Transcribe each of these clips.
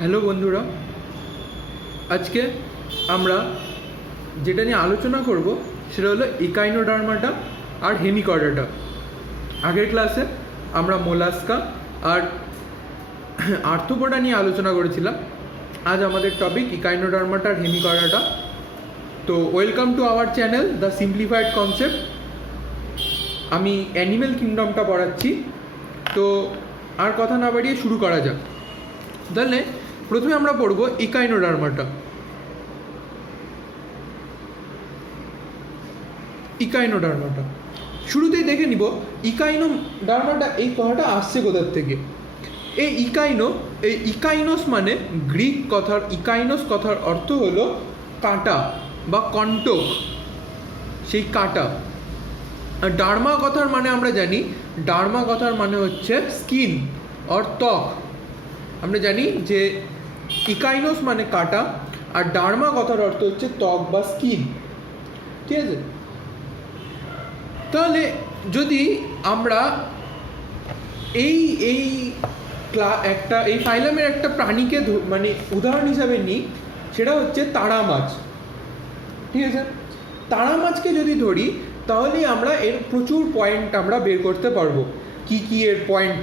Hello বন্ধুরা, আজকে আমরা যেটা নিয়ে আলোচনা করব সেটা হলো ইকাইনোডার্মাটা আর হেমিকর্ডাটা। আগের ক্লাসে আমরা মোলাস্কা আর আর্থ্রোপোডা নিয়ে আলোচনা করেছিলাম। আজ আমাদের টপিক ইকাইনোডার্মাটা আর হেমিকর্ডাটা। তো welcome to our channel the simplified concept. আমি অ্যানিম্যাল কিংডমটা পড়াচ্ছি, তো আর কথা না বাড়িয়ে শুরু করা যাক। তাহলে প্রথমে আমরা পড়ব ইকাইনোডার্মাটা। ইকাইনোডার্মাটা শুরুতেই দেখে নিব ইকাইনোডার্মাটা এই কথাটা আসছে কোথার থেকে। এই ইকাইনোস মানে গ্রিক কথার ইকাইনোস কথার অর্থ হলো কাঁটা বা কণ্টক, সেই কাঁটা। আর ডার্মা কথার মানে আমরা জানি, ডার্মা কথার মানে হচ্ছে স্কিন অর ত্বক। আমরা জানি যে ইকাইনোস মানে কাঁটা আর ডার্মা কথার অর্থ হচ্ছে ত্বক বা স্কিন, ঠিক আছে? তাহলে যদি আমরা এই ফাইলামের একটা প্রাণীকে মানে উদাহরণ হিসাবে নিই, সেটা হচ্ছে তারা মাছ, ঠিক আছে? তারা মাছকে যদি ধরি তাহলেই আমরা এর প্রচুর পয়েন্ট আমরা বের করতে পারবো। কি এর পয়েন্ট,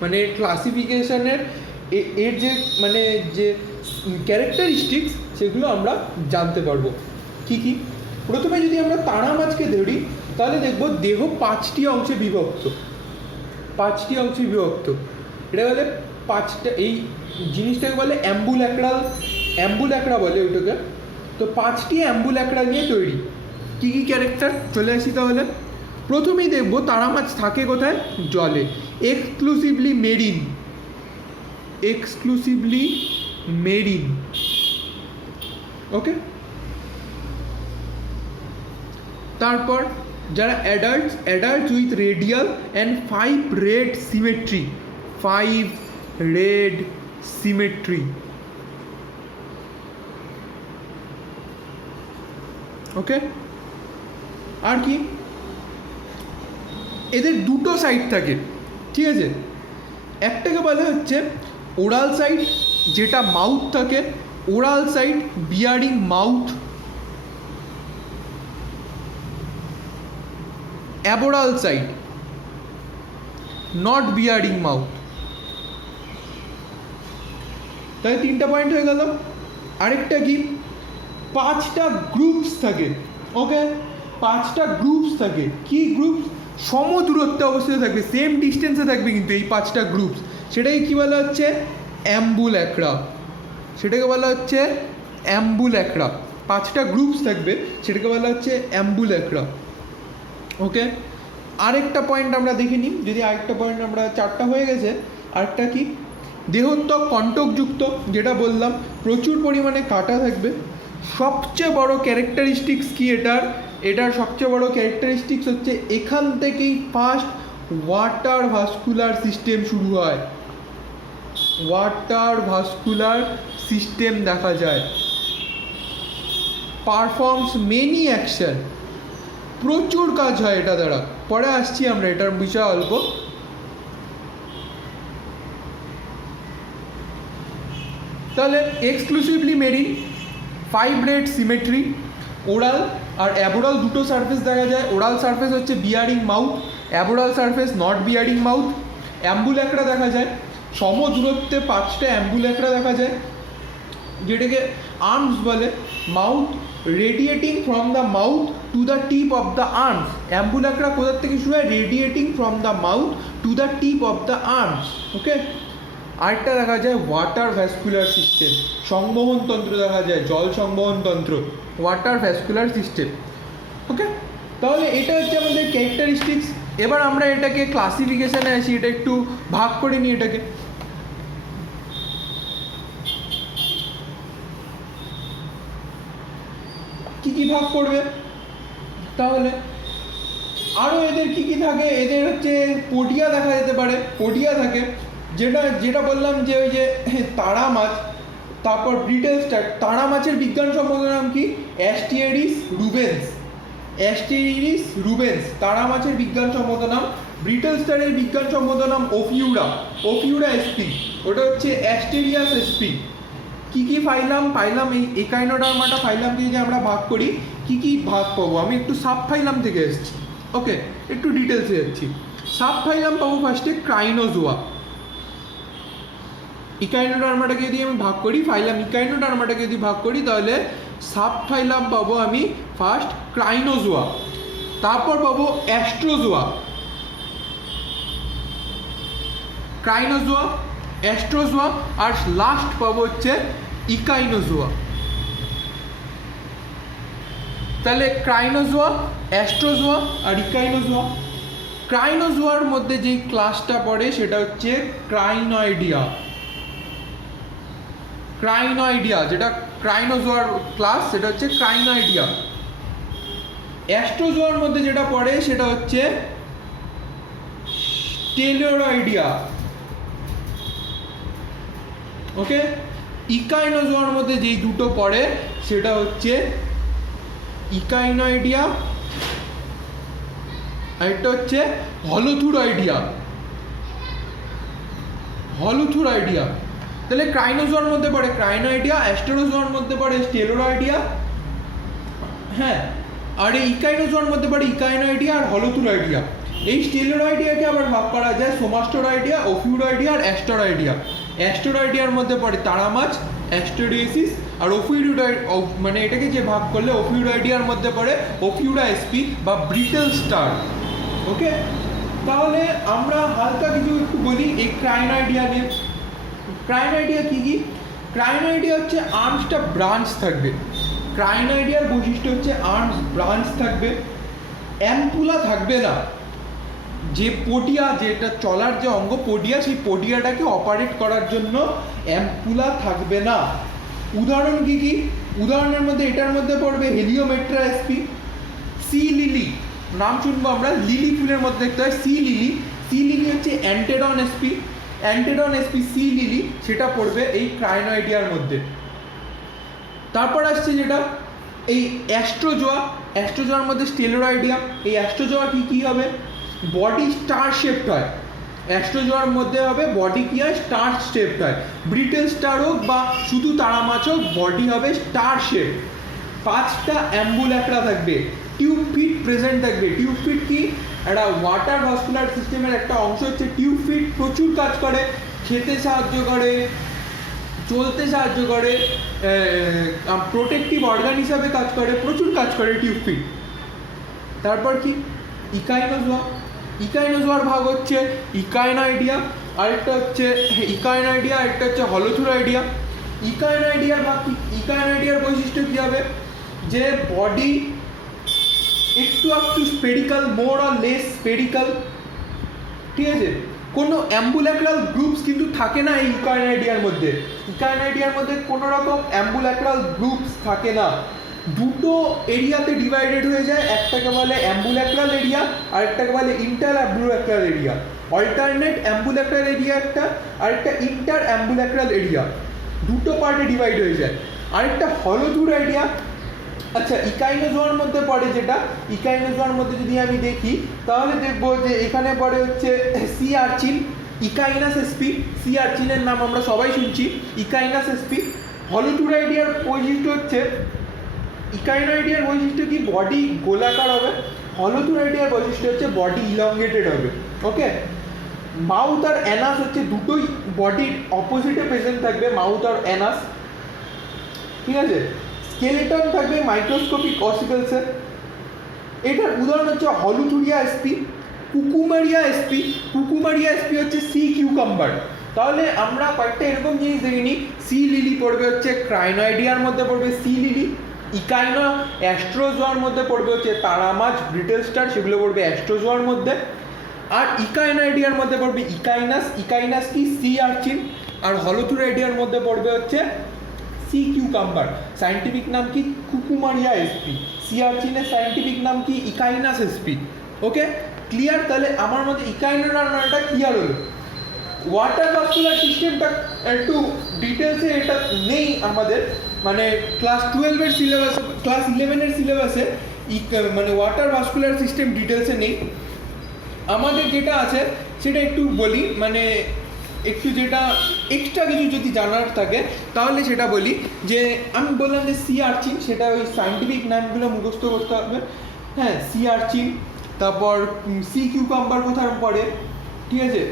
মানে ক্লাসিফিকেশনের এর যে ক্যারেক্টারিস্টিক্স সেগুলো আমরা জানতে পারবো। কি প্রথমে যদি আমরা তারা মাছকে ধরি তাহলে দেখব দেহ পাঁচটি অংশে বিভক্ত। এটা বলে পাঁচটা, এই জিনিসটাকে বলে অ্যাম্বুল্যাক্রা বলে ওটাকে। তো পাঁচটি অ্যাম্বুল্যাক্রা নিয়ে তৈরি। কি ক্যারেক্টার, চলে আসি তাহলে। প্রথমেই দেখব তারা মাছ থাকে কোথায়? জলে, এক্সক্লুসিভলি মেরিন। ওকে, তারপর যারা adult with radial and 5 rayed symmetry. Okay, আর কি, এদের দুটো সাইড থাকে, ঠিক আছে? একটাকে বলা হচ্ছে ওরাল সাইড, যেটা মাউথ থাকে, oral side bearing mouth. Aboral side not bearing mouth. তাই 3টা পয়েন্ট হয়ে গেল। আরেকটা কি, 5টা গ্রুপস থাকে। ওকে, 5টা গ্রুপস থাকে। কি গ্রুপস? সমদূরত্বে অবস্থিত থাকবে, সেম ডিস্টেন্সে থাকবে কিন্তু এই 5টা গ্রুপস। সেটাকে কি বলা হচ্ছে? অ্যাম্বুল্যাক্রা। 5টা গ্রুপস থাকবে, সেটাকে বলা হচ্ছে অ্যাম্বুল্যাক্রা। ওকে, আরেকটা পয়েন্ট আমরা দেখে নিই। যদি আরেকটা পয়েন্ট, আমরা 4টা হয়ে গেছে। আরেকটা কি, দেহত্বক কণ্টকযুক্ত, যেটা বললাম প্রচুর পরিমাণে কাঁটা থাকবে। সবচেয়ে বড় ক্যারেক্টারিস্টিক্স কি এটার সবচেয়ে বড় ক্যারেক্টারিস্টিক্স হচ্ছে এখান থেকেই ফার্স্ট ওয়াটার ভাস্কুলার সিস্টেম শুরু হয়। ওয়াটার ভাস্কুলার সিস্টেম দেখা যায়। পারফর্মস মেনি অ্যাকশন, প্রচুর কাজ হয় এটা দ্বারা। পরে আসছি আমরা, এটার বিষয় অল্প। তাহলে exclusively marine, 5 rayed symmetry, oral আর অ্যাবোরাল দুটো সারফেস দেখা যায়। ওরাল সারফেস হচ্ছে bearing mouth, aboral surface not bearing mouth. Ambulacra দেখা যায়, সমদূরত্বে 5টা অ্যাম্বুল্যাক্রা দেখা যায়, যেটাকে আর্মস বলে। Mouth radiating from the mouth to the tip of the arms. Ambulacra কোথার থেকে শুরু হয়? Radiating from the mouth to the tip of the arms. Okay, আরেকটা দেখা যায় ওয়াটার ভ্যাসকুলার সিস্টেম, সংবহন তন্ত্র দেখা যায়, জল সংবহন তন্ত্র, ওয়াটার ভ্যাসকুলার সিস্টেম। ওকে, তাহলে এটা হচ্ছে আমাদের ক্যারেক্টারিস্টিক্স। এবার আমরা এটাকে ক্লাসিফিকেশানে আসি, এটা একটু ভাগ করে নিই এটাকে। কি ভাগ করবে তাহলে? আরও এদের কি থাকে? এদের হচ্ছে পোডিয়া দেখা যেতে পারে, পোডিয়া থাকে, যেটা বললাম যে ওই যে তারা মাছ। তারপর ব্রিটেল স্টার। তারা মাছের বিজ্ঞানসম্মত নাম কি? অ্যাস্টিয়েরিস রুবেন্স তারা মাছের বিজ্ঞানসম্মত নাম। ব্রিটেল স্টারের বিজ্ঞানসম্মত নাম ওফিউরা sp। ওটা হচ্ছে অ্যাস্টেরিয়াস এসপি। কি কি ফাইলাম এই একাইনোডার্মাটা ফাইলামকে যদি আমরা ভাগ করি কি কি ভাগ পাবো, আমি একটু সাব ফাইলাম থেকে এসেছি, ওকে একটু ডিটেলসে যাচ্ছি। সাব ফাইলাম পাবো ফার্স্টে ক্রাইনোজোয়া। ইকাইনোডার্মাটাকে যদি আমি ভাগ করি, ফাইলাম ইকাইনোডার্মাটাকে যদি ভাগ করি তাহলে সাব ফাইলাম পাবো আমি ফার্স্ট ক্রাইনোজোয়া, তারপর পাবো অ্যাস্ট্রোজোয়া, ক্রাইনোজোয়া, অ্যাস্ট্রোজোয়া, আর লাস্ট পাবো হচ্ছে ইকাইনোজোয়া। তাহলে ক্রাইনোজোয়া, অ্যাস্ট্রোজোয়া আর ইকাইনোজোয়া। ক্রাইনোজোয়ার মধ্যে যেই ক্লাসটা পড়ে সেটা হচ্ছে ক্রাইনয়েডিয়া। ক্রাইনয়েডিয়া যেটা ক্রাইনোজোয়ার ক্লাস সেটা হচ্ছে ক্রাইনয়েডিয়া। অ্যাস্ট্রোজোয়ার মধ্যে যেটা পড়ে সেটা হচ্ছে স্টেলেরয়েডিয়া, ওকে। ইকাইনোজোয়ার মধ্যে যেই দুটো পড়ে সেটা হচ্ছে ইকাইনয়েডিয়া আর একটা হচ্ছে হলোথুরয়েডিয়া। হলোথুরয়েডিয়া। তাহলে ক্রাইনোজোয়ার মধ্যে পড়ে ক্রাইনয়েডিয়া, অ্যাস্টেরোজোয়ার মধ্যে পড়ে স্টেলেরয়েডিয়া, হ্যাঁ, আর এই ইকাইনোজোয়ার মধ্যে পড়ে ইকাইনয়েডিয়া আর হলোথুরয়েডিয়া। এই স্টেলেরয়েডিয়াকে আবার ভাগ করা যায় সোমাস্টোরয়েডিয়া, ওফিউরয়েডিয়া আর অ্যাস্টেরয়েডিয়া। অ্যাস্টেরয়েডিয়ার মধ্যে পড়ে তারা মাছ, অ্যাস্টেরিওসিস, আর ওফিউরয়েড মানে এটাকে যে ভাগ করলে ওফিউরয়েডিয়ার মধ্যে পড়ে ওফিউরা এসপি বা ব্রিটেল স্টার, ওকে। তাহলে আমরা হালকা কিছু একটু বলি এই ক্রাইনয়েডিয়া নিয়ে। ক্রাইনয়েডিয়া কি কি? ক্রাইনয়েডিয়া হচ্ছে আর্মসটা ব্রাঞ্চ থাকবে। ক্রাইনয়েডিয়ার বৈশিষ্ট্য হচ্ছে আর্মস ব্রাঞ্চ থাকবে, অ্যাম্পুলা থাকবে না। যে পোডিয়া, যেটা চলার যে অঙ্গ পোডিয়া, সেই পোডিয়াটাকে অপারেট করার জন্য অ্যাম্পুলা থাকবে না। উদাহরণ কি কি? উদাহরণের মধ্যে এটার মধ্যে পড়বে হেলিওমেট্রা এসপি, সি লিলি, নাম শুনবো আমরা, লিলি ফুলের মধ্যে দেখতে হয় সি লিলি। সি লিলি হচ্ছে অ্যান্টেডন এসপি, অ্যান্টেডন এসপি সি লিলি, সেটা পড়বে এই ক্রাইনয়েডিয়ার মধ্যে। তারপর আসছে যেটা এই অ্যাস্ট্রোজোয়া। অ্যাস্ট্রোজোয়ার মধ্যে স্টেলেরয়েডিয়া। এই অ্যাস্ট্রোজোয়া কি কি হবে? বডি স্টার শেপড হয়। অ্যাস্ট্রোজোয়ার মধ্যে হবে বডি কি হয়? স্টার শেপড হয়। ব্রিটেল স্টার হোক বা শুধু তারা মাছ হোক, বডি হবে স্টার শেপ। 5টা অ্যাম্বুল্যাক্রা থাকবে, টিউব ফিট প্রেজেন্ট থাকবে। টিউব ফিট কি? একটা ওয়াটার ভাস্কুলার সিস্টেমের একটা অংশ হচ্ছে টিউব ফিট। প্রচুর কাজ করে, খেতে সাহায্য করে, চলতে সাহায্য করে, প্রোটেক্টিভ অর্গান হিসাবে কাজ করে, প্রচুর কাজ করে টিউব ফিট। তারপর কি? ইকাইনোজোয়া। ইকাইনোজোয়ার ভাগ হচ্ছে ইকাইনয়েডিয়া, আরেকটা হচ্ছে ইকাইনয়েডিয়া, আরেকটা হচ্ছে হলোথুরয়েডিয়া। ইকাইনয়েডিয়ার ভাগ কি? ইকাইনয়েডিয়ার বৈশিষ্ট্য কী হবে? যে বডি একটু স্পেরিক্যাল, মোর আর লেস স্পেরিক্যাল, ঠিক আছে। কোনো অ্যাম্বুল্যাক্রাল গ্রুপস কিন্তু থাকে না এই ইকাইনয়েডিয়ার মধ্যে। ইকাইনয়েডিয়ার মধ্যে কোনো রকম অ্যাম্বুল্যাক্রাল গ্রুপস থাকে না। দুটো এরিয়াতে ডিভাইডেড হয়ে যায়, একটাকে বলে অ্যাম্বুল্যাক্রাল এরিয়া আর একটাকে বলে ইন্টার অ্যাম্বুল্যাক্রাল এরিয়া। অল্টারনেট অ্যাম্বুল্যাক্রাল এরিয়া একটা, আরেকটা ইন্টার অ্যাম্বুল্যাক্রাল এরিয়া, দুটো পার্টে ডিভাইড হয়ে যায়। আরেকটা হলোথুরয়েডিয়া। আচ্ছা, ইকাইনোজোয়ার মধ্যে পড়ে যেটা, ইকাইনোজোয়ার মধ্যে যদি আমি দেখি তাহলে দেখবো যে এখানে পড়ে হচ্ছে সি আর্চিন, ইকাইনাস এসপি। সি আর্চিনের নাম আমরা সবাই শুনছি, ইকাইনাস এসপি। হলোথুরয়েডিয়ার বৈশিষ্ট্য হচ্ছে, ইকাইনয়েডিয়ার বৈশিষ্ট্য কি? বডি গোলাকার হবে। হলোথুরয়েডিয়ার বৈশিষ্ট্য হচ্ছে বডি ইলংগেটেড হবে, ওকে। মাউথ আর অ্যানাস হচ্ছে দুটোই বডির অপোজিটে প্রেজেন্ট থাকবে, মাউথ আর অ্যানাস, ঠিক আছে। স্কেলেটন থাকবে মাইক্রোস্কোপিক অসিকলসের। এটার উদাহরণ হচ্ছে হলোথুরিয়া এসপি, কুকুমারিয়া এসপি। কুকুমারিয়া এসপি হচ্ছে সি কিউকাম্বার। তাহলে আমরা কয়েকটা এরকম জিনিস দেখে নিই। সি লিলি পড়বে হচ্ছে ক্রাইনয়েডিয়ার মধ্যে পড়বে সি লিলি। ইকাইনো অ্যাস্ট্রোজোয়ার মধ্যে পড়বে হচ্ছে তারা মাছ, ব্রিটেল স্টার, সেগুলো পড়বে অ্যাস্ট্রোজোয়ার মধ্যে। আর ইকাইনয়েডিয়ার মধ্যে পড়বে ইকাইনাস। ইকাইনাস কি? C urchin. আর হলোথুরয়েডিয়ার মধ্যে পড়বে হচ্ছে সি কিউকাম্বার। সায়েন্টিফিক নাম কি? কুকুমারিয়া এসপি। সি আর্চিনের সায়েন্টিফিক নাম কি? ইকাইনাস এসপি, ওকে। ক্লিয়ার? তাহলে আমার মধ্যে ইকাইনোডার্মাটা ক্লিয়ার হলো। ওয়াটার ভাস্কুলার সিস্টেমটা একটু ডিটেলসে এটা নেই আমাদের, মানে ক্লাস 12-এর সিলেবাসে, ক্লাস 11-এর সিলেবাসে মানে ওয়াটার ভাস্কুলার সিস্টেম ডিটেলসে নেই। আমাদের যেটা আছে সেটা একটু বলি, মানে একটু যেটা এক্সট্রা কিছু যদি জানার থাকে তাহলে সেটা বলি, যে আমি বললাম যে সি আর্চিন, সেটা ওই সায়েন্টিফিক নামগুলো মুখস্থ করতে হবে। হ্যাঁ, সি আর্চিন, তারপর সি কিউকাম্বার কোথায় পড়ে, ঠিক আছে,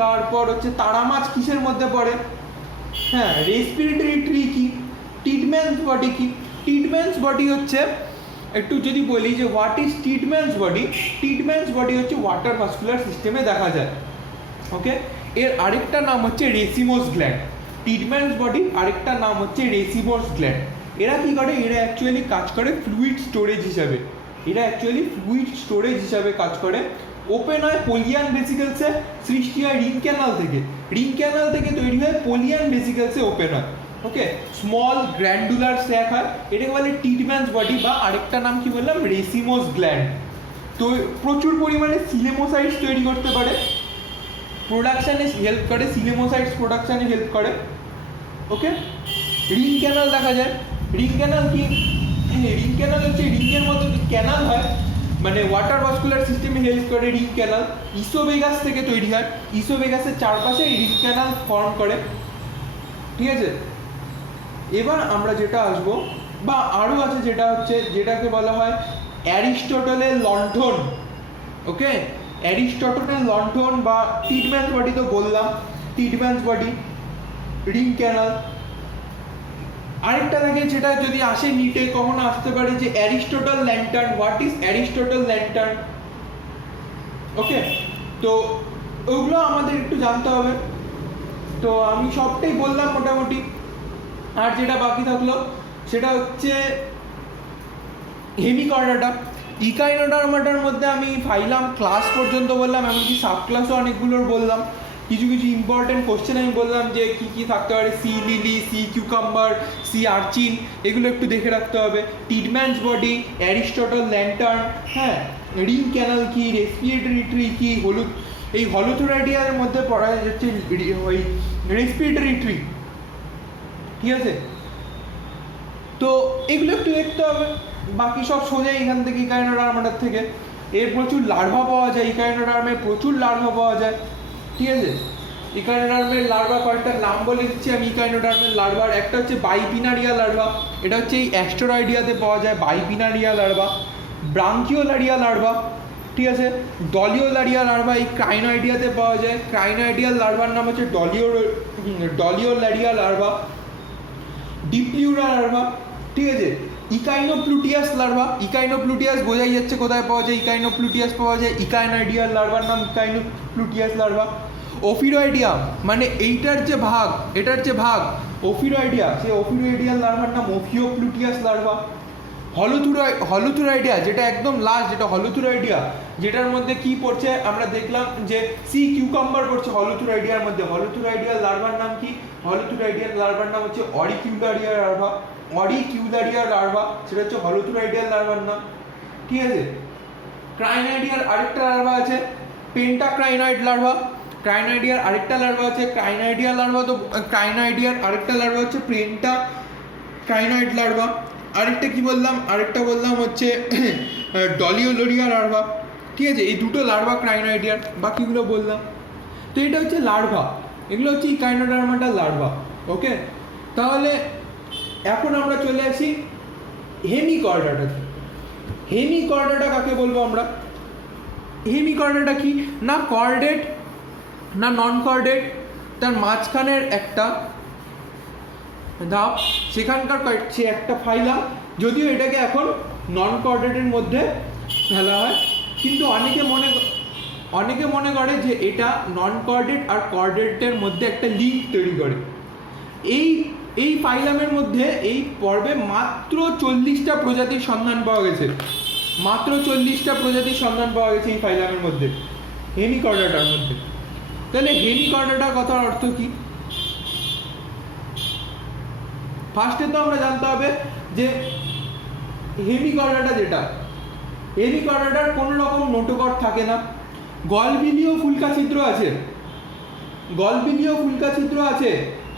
তারপর হচ্ছে তারা মাছ কিসের মধ্যে পড়ে, হ্যাঁ, রেসপিরেটরি ট্রি কি, টিটম্যানস বডি কি। টিটম্যানস বডি হচ্ছে, একটু যদি বলি যে হোয়াট ইজ টিটম্যানস বডি, টিটম্যানস বডি হচ্ছে ওয়াটার ভাস্কুলার সিস্টেমে দেখা যায়। ওকে, এর আরেকটা নাম হচ্ছে রেসিমোস গ্ল্যান্ড। টিটম্যানস বডির আরেকটা নাম হচ্ছে রেসিমোস গ্ল্যান্ড। এরা কি করে, এরা অ্যাকচুয়ালি কাজ করে ফ্লুইড স্টোরেজ হিসাবে, কাজ করে। ওপেন হয় পোলিয়ান ভেসিকেলসে, সৃষ্টি হয় রিং ক্যানাল থেকে, তৈরি হয় পোলিয়ান ভেসিকেলসে ওপেন হয়। ওকে, স্মল গ্র্যান্ডুলার স্যাক হয়, এটাকে বলে টিটম্যানস বডি, বা আরেকটা নাম কি বললাম, রেসিমোস গ্ল্যান্ড। তো প্রচুর পরিমাণে সিলেমোসাইটস তৈরি করতে পারে, প্রোডাকশানে হেল্প করে, সিলেমোসাইটস প্রোডাকশানে হেল্প করে। ওকে, রিং ক্যানাল দেখা যায়। রিং ক্যানাল কি, রিং ক্যানাল হচ্ছে রিংয়ের মতো ক্যানাল হয়, মানে ওয়াটার ভাস্কুলার সিস্টেমে হেল্প করে রিং ক্যানাল। ইসোভেগাস থেকে তৈরি হয়, ইসোভেগাসের চারপাশে রিং ক্যানাল ফর্ম করে, ঠিক আছে। এবার আমরা যেটা আসবো, বা আরও আছে, যেটা হচ্ছে, যেটাকে বলা হয় অ্যারিস্টটলের লণ্ঠন। ওকে, অ্যারিস্টটলের লণ্ঠন বা টিটম্যানস বডি তো বললাম, টিটম্যানস বডি, রিং ক্যানাল। আরেকটা থাকে, যেটা যদি আসে নিটে কখনো আসতে পারে, যে Aristotle lantern. What is Aristotle lantern? Okay, তো ওগুলো আমাদের একটু জানতে হবে। তো আমি সবটাই বললাম মোটামুটি, আর যেটা বাকি থাকলো সেটা হচ্ছে হেমিকর্ডাটা। ইকাইনোডার্মাটার মধ্যে আমি ফাইলাম ক্লাস পর্যন্ত বললাম, এমনকি সাব ক্লাসও অনেকগুলোর বললাম। কিছু ইম্পর্টেন্ট কোশ্চেন আমি বললাম যে কী কী থাকতে পারে, sea lily, sea cucumber, sea urchin, এগুলো একটু দেখে রাখতে হবে। টিটম্যানস বডি, অ্যারিস্টটল ল্যান্টার্ন, হ্যাঁ, রিং ক্যানাল কি, রেসপিরেটরি ট্রি কি, এই হলোথুরাইডিয়ার মধ্যে পড়া যাচ্ছে ওই রেসপিরেটরি ট্রি, ঠিক আছে। তো এগুলো একটু দেখতে হবে, বাকি সব সোজা এখান থেকে ইকাইনোডার্মাটার থেকে। এর প্রচুর লার্ভা পাওয়া যায়, ইকাইনোডার্মে প্রচুর লার্ভা পাওয়া যায়, ঠিক আছে। ইকাইনোডার্মের লার্ভা কয়েকটা নাম বলে দিচ্ছি আমি। ইকাইনোডার্মের লার্ভার একটা হচ্ছে বাইপিনারিয়া লার্ভা, এটা হচ্ছে এই অ্যাস্টেরয়েডিয়াতে পাওয়া যায়, বাইপিনারিয়া লার্ভা। ব্রাঙ্কিওলারিয়া লার্ভা, ঠিক আছে। ডলিওলারিয়া লার্ভা এই ক্রাইনয়েডিয়াতে পাওয়া যায়, ক্রাইনয়েডিয়াল লার্ভার নাম হচ্ছে ডলিওলারিয়া লার্ভা। ডিপ্লিউরা লার্ভা, ঠিক আছে। ইকাইনোপ্লুটিয়াস লার্ভা, ইকাইনোপ্লুটিয়াস বোঝাই যাচ্ছে কোথায় পাওয়া যায়, ইকাইনোপ্লুটিয়াস পাওয়া যায়। ইকাইনয়েডিয়াল লার্ভার নাম ইকাইনোপ্লুটিয়াস লার্ভা। ওফিরয়েডিয়া, মানে এইটার যে ভাগ, এটার যে ভাগ ওফিরয়েডিয়া, সেই ওফিরয়েডিয়াল লার্ভার নাম ওফিওপ্লুটিয়াস লার্ভা। হলোথুরাইডিয়া, যেটা একদম লাস্ট, যেটা হলোথুরাইডিয়া, যেটার মধ্যে কি পড়ছে আমরা দেখলাম যে সি কিউকাম্বার পড়ছে হলোথুরাইডিয়ার মধ্যে। হলোথুরাইডিয়াল লার্ভার নাম কি, হলোথুরাইডিয়াল লার্ভার নাম হচ্ছে অরিকিউলারিয়া লার্ভা, অরিকিউলারিয়া লার্ভা, সেটা হচ্ছে হলোথুরাইডিয়াল লার্ভার নাম, ঠিক আছে। ক্রাইনয়েডিয়ার আরেকটা লার্ভা আছে পেন্টাক্রাইনয়েড লার্ভা। ক্রাইনয়েডিয়ার আরেকটা লার্ভা আছে, ক্রাইনয়েডিয়াল লার্ভা, তো ক্রাইনয়েডিয়ার আরেকটা লার্ভা হচ্ছে পেন্টাক্রাইনয়েড লার্ভা। আরেকটা কি বললাম, আরেকটা বললাম হচ্ছে ডলিওলোরিয়া লার্ভা, ঠিক আছে। এই দুটো লার্ভা ক্রাইনয়েডিয়ার, বাকিগুলো বললাম। তো এটা হচ্ছে লার্ভা, এগুলো হচ্ছে ইকাইনোডার্মাটার লার্ভা। ওকে, তাহলে এখন আমরা চলে আসি হেমিকর্ডাটাতে। হেমিকর্ডাটা কাকে বলবো আমরা? হেমিকর্ডাটা কি না, কর্ডেট না নন কর্ডেট, তার মাঝখানের একটা ধাপ, সেখানকার সে একটা ফাইলাম, যদিও এটাকে এখন নন কর্ডেটের মধ্যে ফেলা হয়, কিন্তু অনেকে মনে করে যে এটা নন কর্ডেট আর কর্ডেটের মধ্যে একটা লিঙ্ক তৈরি করে। এই ফাইলামের মধ্যে এই পর্বে মাত্র 40টা প্রজাতির সন্ধান পাওয়া গেছে, মাত্র 40টা প্রজাতির সন্ধান পাওয়া গেছে এই ফাইলামের মধ্যে, হেমিকর্ডাটার মধ্যে। তাহলে হেমিকর্ডাটার কথার অর্থ কি? ফার্স্টে তো আমরা জানতে হবে যে হেমিকর্ডাটা, যেটা হেমিকর্ডাটার কোনো রকম নোটোকট থাকে না। গলবিলীয় ফুলকা ছিদ্র আছে, গলবিলীয় ফুলকা ছিদ্র আছে,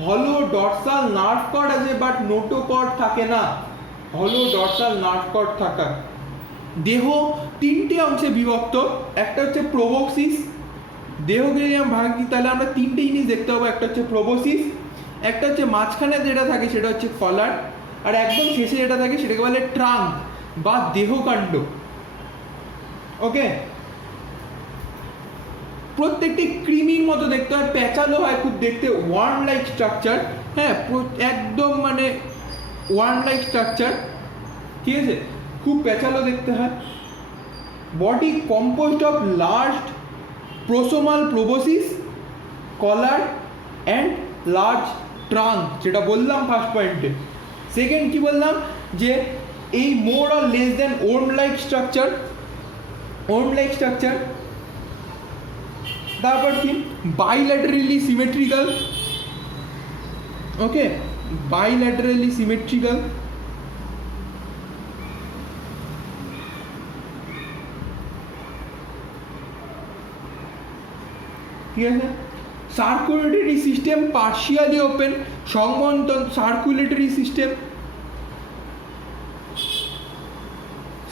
হলো ডর্সাল নার্ভ কর্ড আছে, বাট নোটোকট থাকে না, হলো ডর্সাল নার্ভ কর্ড থাকা। দেহ 3টে অংশে বিভক্ত, একটা হচ্ছে প্রোভক্সিস, দেহকে যদি আমরা ভাগ করি তাহলে আমরা তিনটে জিনিস দেখতে পাবো, একটা হচ্ছে প্রোবোসিস, একটা হচ্ছে মাঝখানে যেটা থাকে সেটা হচ্ছে কলার, আর একদম শেষে যেটা থাকে সেটাকে বলে ট্রাঙ্ক বা দেহকাণ্ড। ওকে, প্রত্যেকটি কৃমির মতো দেখতে হয়, প্যাঁচালো হয় খুব দেখতে, ওয়ার্ম লাইক স্ট্রাকচার। হ্যাঁ, একদম মানে ওয়ার্ম লাইক স্ট্রাকচার, ঠিক আছে, খুব প্যাঁচালো দেখতে হয়। Body composed of large prosomal proboscis, collar and large trunk, যেটা বললাম ফার্স্ট পয়েন্টে। সেকেন্ড কি বললাম, যে এই more or less then worm like structure, worm like structure. তারপর কি, bilaterally symmetrical. Okay, bilaterally symmetrical. ঠিক আছে, সার্কুলেটরি সিস্টেম পার্শিয়ালি ওপেন, সংবন্ধন circulatory system,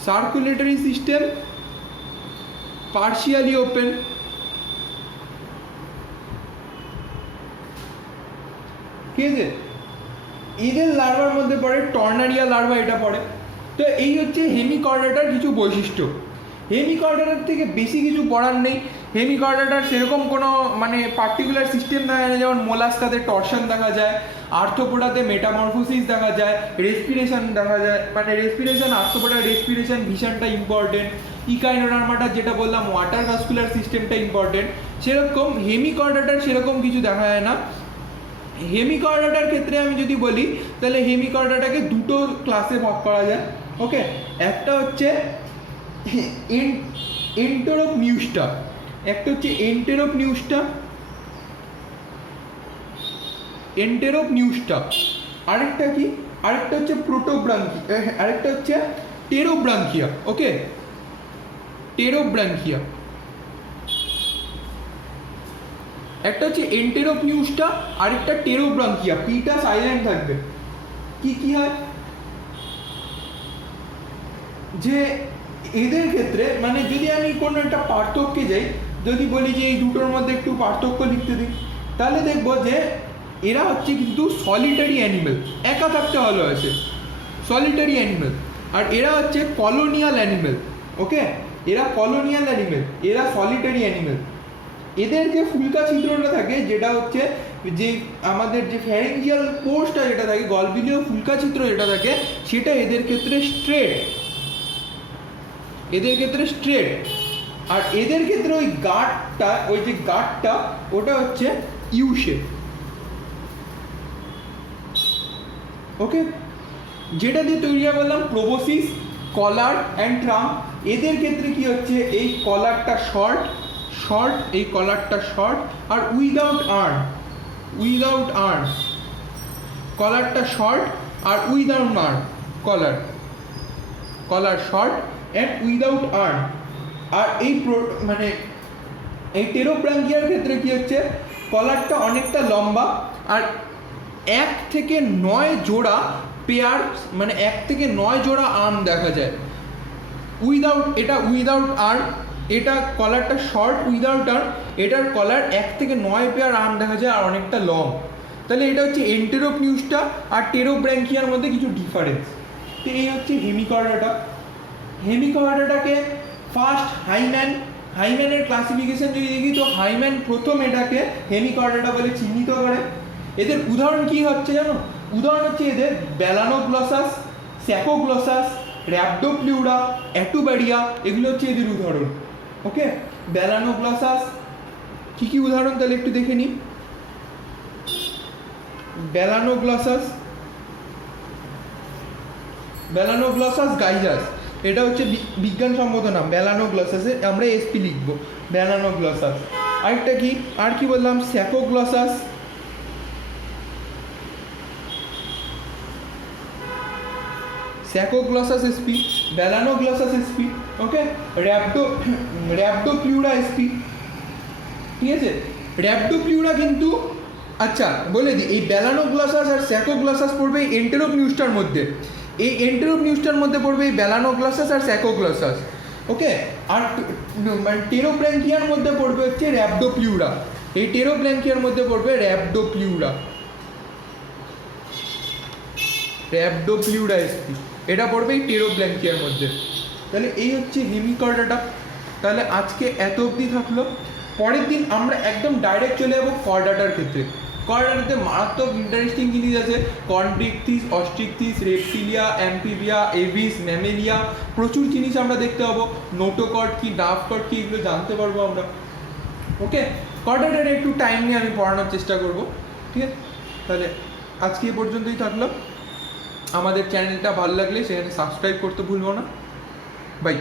circulatory system partially open. ঠিক আছে, এদের লার্ভার মধ্যে পড়ে টর্নারিয়া লার্ভা, এটা পড়ে। তো এই হচ্ছে হেমিকর্ডাটার কিছু বৈশিষ্ট্য। হেমিকর্ডাটার থেকে বেশি কিছু পড়ার নেই। হেমিকর্ডাটার সেরকম কোনো মানে পার্টিকুলার সিস্টেম দেখা যায়, যেমন মোলাস্কাতে টর্শন দেখা যায়, আর্থ্রোপোডাতে মেটামরফোসিস দেখা যায়, রেসপিরেশন দেখা যায়, মানে রেসপিরেশন, আর্থ্রোপোডার রেসপিরেশন ভিশনটা ইম্পর্টেন্ট, ইকাইনোডার্মাটা যেটা বললাম ওয়াটার ভাস্কুলার সিস্টেমটা ইম্পর্টেন্ট। সেরকম হেমিকর্ডাটার সেরকম কিছু দেখা যায় না। হেমিকর্ডাটার ক্ষেত্রে আমি যদি বলি তাহলে হেমিকর্ডাটাকে দুটো ক্লাসে ভাগ করা যায়। ওকে, একটা হচ্ছে এন্টেরোপনিউসটা, একটা হচ্ছে এন্টেরোপনিউসটা, এন্টেরোপনিউসটা, আরেকটা কি, আরেকটা হচ্ছে প্রোটোব্রাঙ্কিয়া, আরেকটা হচ্ছে টেরোব্রাঙ্কিয়া। ওকে, টেরোব্রাঙ্কিয়া, একটা হচ্ছে এন্টেরোপনিউসটা, আরেকটা টেরোব্রাঙ্কিয়া। পিটা সাইলেন্ট থাকবে। কি কি হয় যে এদের ক্ষেত্রে, মানে যদি আমি কোনো একটা পার্থক্যে যাই, যদি বলি যে এই দুটোর মধ্যে একটু পার্থক্য লিখতে দিই, তাহলে দেখবো যে এরা হচ্ছে কিন্তু সলিটারি অ্যানিমেল, একা থাকতে ভালো আছে, সলিটারি অ্যানিমেল। আর এরা হচ্ছে কলোনিয়াল অ্যানিমেল। ওকে, এরা কলোনিয়াল অ্যানিমেল, এরা সলিটারি অ্যানিমেল। এদের যে ফুলকা ছিদ্রটা থাকে, যেটা হচ্ছে যে আমাদের যে ফ্যারিঞ্জিয়াল কোষটা যেটা থাকে, গলবিলীয় ফুলকা ছিদ্র যেটা থাকে, সেটা এদের ক্ষেত্রে স্ট্রেট, এদের ক্ষেত্রে স্ট্রেট। আর এদের ক্ষেত্রে ওই গার্ডটা, ওই যে গার্ডটা, ওটা হচ্ছে ইউ শেপ। ওকে, যেটা দিয়ে তৈরি হয় বললাম প্রোবোসিস, কলার অ্যান্ড ট্রাঙ্ক। এদের ক্ষেত্রে কি হচ্ছে, এই কলারটা শর্ট, শর্ট, এই কলারটা শর্ট, আর উইদাউট আর্ম, উইদাউট আর্ম, কলারটা শর্ট আর without arm, collar, collar short and without arm. আর এই মানে এই টেরোব্রাঙ্কিয়ার ক্ষেত্রে কি হচ্ছে, কলারটা অনেকটা লম্বা, আর 1 থেকে 9 জোড়া পেয়ার, মানে 1 থেকে 9 জোড়া আর্ম দেখা যায়। উইদাউট, এটা উইদাউট আর্ম, এটা কলারটা শর্ট উইদাউট আর্ম, এটার কলার 1 থেকে 9 পেয়ার আর্ম দেখা যায় আর অনেকটা লং। তাহলে এটা হচ্ছে এন্টেরোপনিউসটা আর টেরোব্রাঙ্কিয়ার মধ্যে কিছু ডিফারেন্স। তো এই হচ্ছে হেমিকর্ডাটা। হেমিকর্ডাটাকে ফার্স্ট হাইম্যান, হাইম্যানের ক্লাসিফিকেশন যদি দেখি তো হাইম্যান প্রথম এটাকে হেমিকর্ডাটা বলে চিহ্নিত করে। এদের উদাহরণ কি হচ্ছে জানো, উদাহরণ হচ্ছে এদের ব্যালানোগ্লসাস, স্যাকোগ্লসাস, র্যাপডোপ্লিউরা, অ্যাটুব্যারিয়া, এগুলো হচ্ছে এদের উদাহরণ। ওকে, ব্যালানোগ্লসাস কী কী উদাহরণ তাহলে একটু দেখে নিই। ব্যালানোগ্লসাস, ব্যালানোগ্লসাস গাইজাস, এটা হচ্ছে বিজ্ঞানসম্মত নাম। ব্যালানোগ্লসাসে আমরা এসপি লিখব, ব্যালানোগ্লসাস। আরেকটা কি, আর কি বললাম, স্যাকোগ্লসাস, স্যাকোগ্লসাস এসপি, ব্যালানোগ্লসাস এসপি। ওকে, র্যাপডোপ্লিউরা এসপি। ঠিক আছে, র্যাপডোপ্লিউরা কিন্তু, আচ্ছা বলে দিই, এই ব্যালানোগ্লসাস আর স্যাকোগ্লসাস পড়বে এই এন্টেরোপনিউসটার মধ্যে, এই এন্টেরোপনিউসটার মধ্যে পড়বে এই ব্যালানোগ্লসাস আর স্যাকোগ্লসাস। ওকে। আর মানে টেরোব্র্যাঙ্কিয়ার মধ্যে পড়বে হচ্ছে র্যাপডোপ্লিউরা, এই টেরোব্র্যাঙ্কিয়ার মধ্যে পড়বে র্যাপডোপ্লিউরা, র্যাপডোপ্লিউরা এসপি, এটা পড়বে এই টেরোব্র্যাঙ্কিয়ার মধ্যে। তাহলে এই হচ্ছে হেমিকর্ডাটা। তাহলে আজকে এত অবধি থাকলো। পরের দিন আমরা একদম ডাইরেক্ট চলে যাবো কর্ডাটার ক্ষেত্রে। কর্ডাটাতে মারাত্মক ইন্টারেস্টিং জিনিস আছে, কন্ড্রিকথিস, অস্ট্রিকথিস, রেপটিলিয়া, অ্যাম্পিবিয়া, এভিস, ম্যামেলিয়া, প্রচুর জিনিস আমরা দেখতে পাবো। নোটোকর্ড কি, ডাফকর্ড কি, এগুলো জানতে পারবো আমরা। ওকে, কর্ডাটার একটু টাইম নিয়ে আমি পড়ানোর চেষ্টা করব, ঠিক আছে? তাহলে আজকে এই পর্যন্তই থাকলো। আমাদের চ্যানেলটা ভালো লাগলে সেখানে সাবস্ক্রাইব করতে ভুলবো না। বাই।